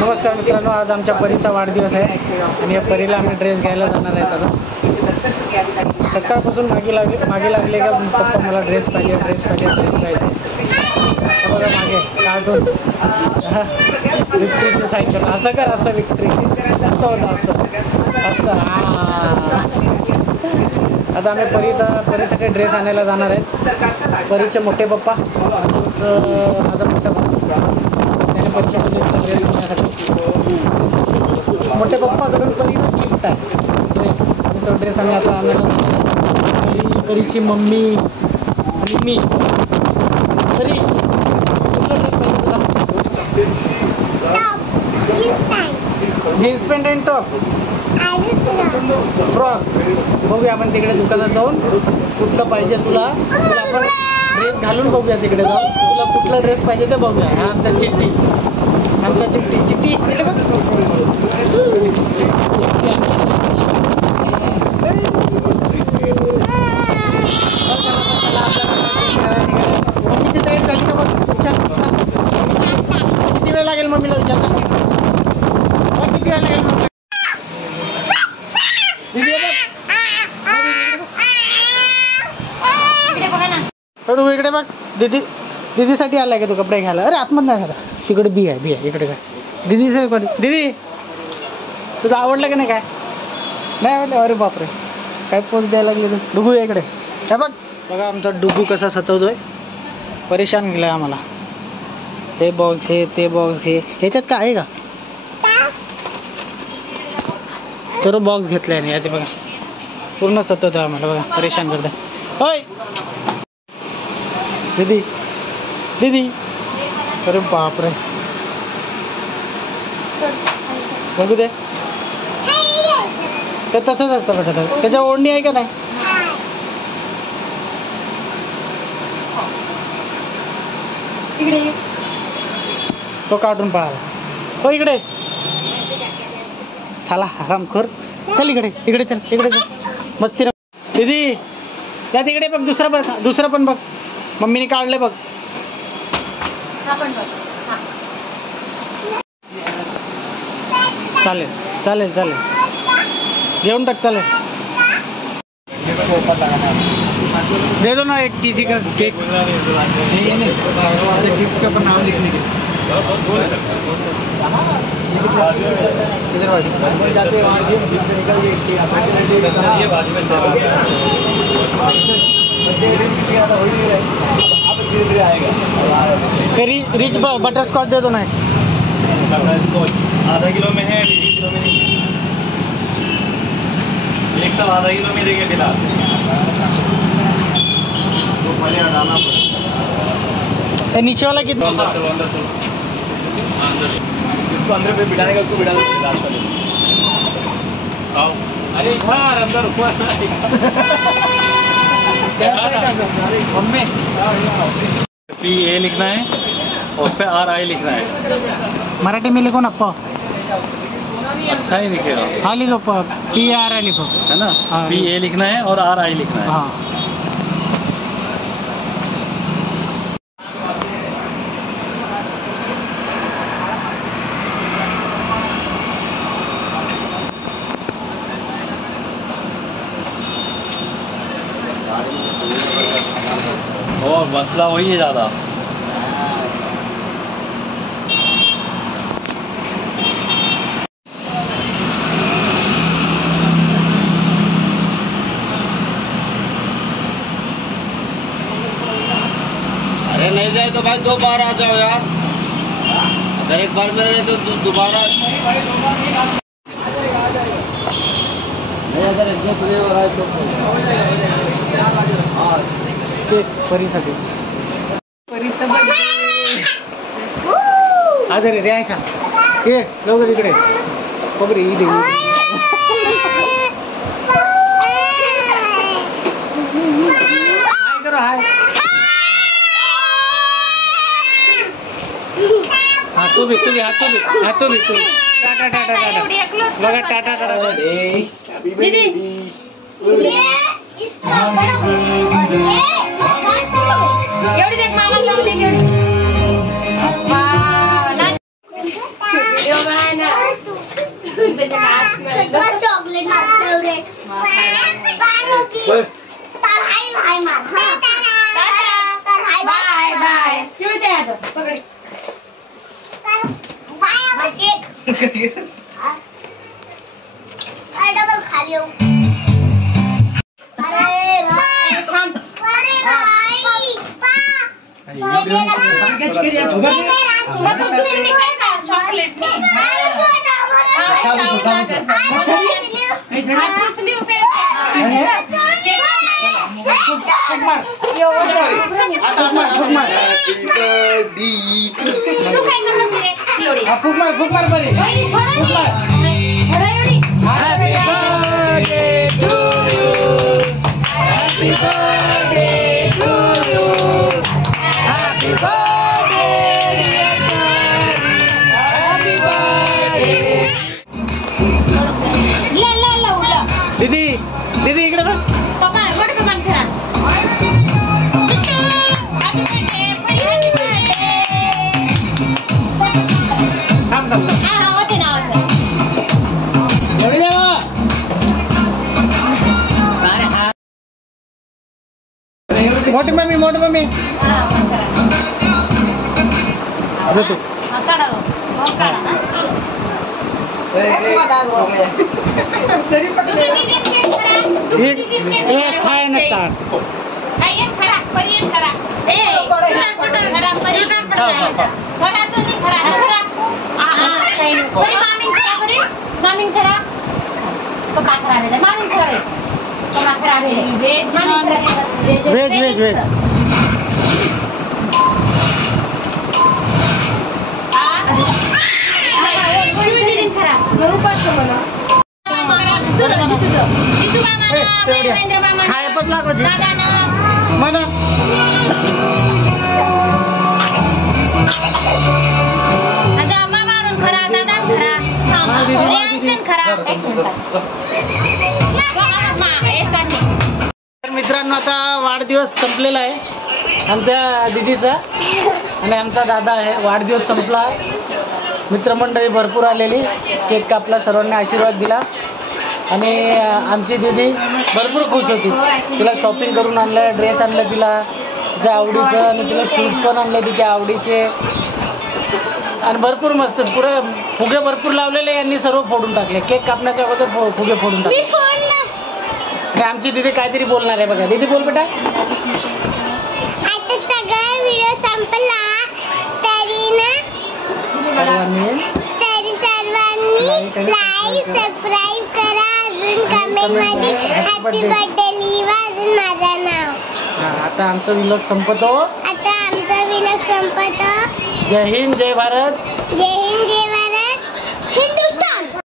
नमस्कार मित्रांनो, आज आमच्या परीचा वाढदिवस आहे आणि या परीला आम्ही ड्रेस घ्यायला जाणार आहेत. आता सकाळपासून मागे लागले का पप्पा मला ड्रेस पाहिजे. बघा मागे कार्टून विक्ट्रीची सायकल. असं कर, असं विक्ट्री असं होतं, असं. आता आम्ही परीसाठी ड्रेस आणायला जाणार आहेत. परीचे मोठे पप्पा माझा मोठा पप्पा त्याने परीसाठी ड्रेस घेण्यासाठी मोठे पप्पाकडून परीला गिफ्ट आहे ड्रेस. आणि तो ड्रेस आम्ही आता आणायला परीची मम्मी आणि मी. परी कुठला ड्रेस पाहिजे तुला? जीन्स पॅन्ट आणि टॉप, फ्रॉक. बघूया आपण तिकडे दुकानात जाऊन कुठलं पाहिजे तुला आपण ड्रेस घालून बघूया. तिकडे जाऊन तुला कुठला ड्रेस पाहिजे ते बघूया. आमचा चिट्टी इकडे बघ. मम्मीची तयारी झाली का बघ. किती वेळ लागेल मम्मीला विचारता? किती वेळ लागेल मम्मी? इकडे बघ. दीदीसाठी आलाय का तू कपडे घ्यायला? अरे आतमध्ये नाही झाला, तिकडे बी आहे इकडे काय. दीदी तुझं आवडलं का नाही? काय नाही आवडलं? अरे बापरे, काय पोच द्यायला लागले तू. डुगू या इकडे. काय बघा आमचा डुगू कसा सतवतोय. परेशान केलंय आम्हाला. हे बॉक्स हे ते बॉक्स हे. ह्याच्यात काय आहे का? सर्व बॉक्स घेतले आणि याचे बघा पूर्ण सतवतोय आम्हाला. बघा परेशान करताय. होय दीदी. अरे बापरे, बघू दे. ते तसंच असतं बेटा. त्याच्या ओढणी आहे का नाही? तो कार्टून पाहायला. हो इकडे साला हरामखोर. चल इकडे चल. मस्ती रे दीदी. त्या तिकडे बघ. दुसरं पण बघ. मम्मीने काढले बघ. चालेल घेऊन टाक. चालेल दे दो ना एक टीजी का केक. गिफ्ट का नाम लिखने के रिच बटर स्कॉच दे दो ना. आधा किलो में है, 1 किलो में नहीं. एक सब आधा किलो में देंगे फिलहाल. वो पहले हटाना पड़ेगा. नीचे वाला कितना? इसको अंदर पे बिठाने का, उसको बिठा दो. अरे यार अंदर मम्मी PA लिखना है और उस पे RI लिखना है. मराठी में लिखो ना. अच्छा ही लिखेगा. हाँ लिखो. PRI लिखो है ना. PA लिखना है और RI लिखना है. हाँ. और मसला वही है ज्यादा. अरे नहीं जाए तो भाई 2 बार आ जाओ यार. अगर एक बार में रहे तो दोबारा नहीं. अगर एडजस्ट नहीं हो रहा है तो परीसाठी. अरे रे आयशा ये लवकर इकडे. बघरे इकडे. हाय करो. हाय. हाँ तू भी. टाटा. बघा टाटा. एवढी देख मामा. एवढी. डबल खाली हो. अरे थांब. चॉकलेट फुक मार बरे दीदी इकडे बघ. मोठी मम्मी तू खाय नका वेज खायपच लागत म्हणा. मित्रांनो आता वाढदिवस संपलेला आहे आमच्या दीदीचा आणि आमचा दादा आहे. वाढदिवस संपला, मित्रमंडळी भरपूर आलेली, केक कापला, सर्वांनी आशीर्वाद दिला आणि आमची दीदी भरपूर खुश होती. तिला शॉपिंग करून आणलं, ड्रेस आणलं तिला तिच्या आवडीचं आणि तिला शूज पण आणले तिच्या आवडीचे आणि भरपूर मस्त पुरे फुगे भरपूर लावलेले यांनी सर्व फोडून टाकले. केक कापण्याच्या अगोदर फुगे फोडून टाकले आणि आमची दीदी काहीतरी बोलणार आहे बघा. दीदी बोल बेटा. आता सगळा व्हिडिओ संपला तरी ना सर्वांनी लाईक सबस्क्राईब करा, अजून कमेंट मध्ये हॅपी बर्थडे लिहा, अजून माझं नाव. आता आमचा व्लॉग संपतो. जय हिंद जय भारत. जय हिंद जय भारत. हिंदुस्तान.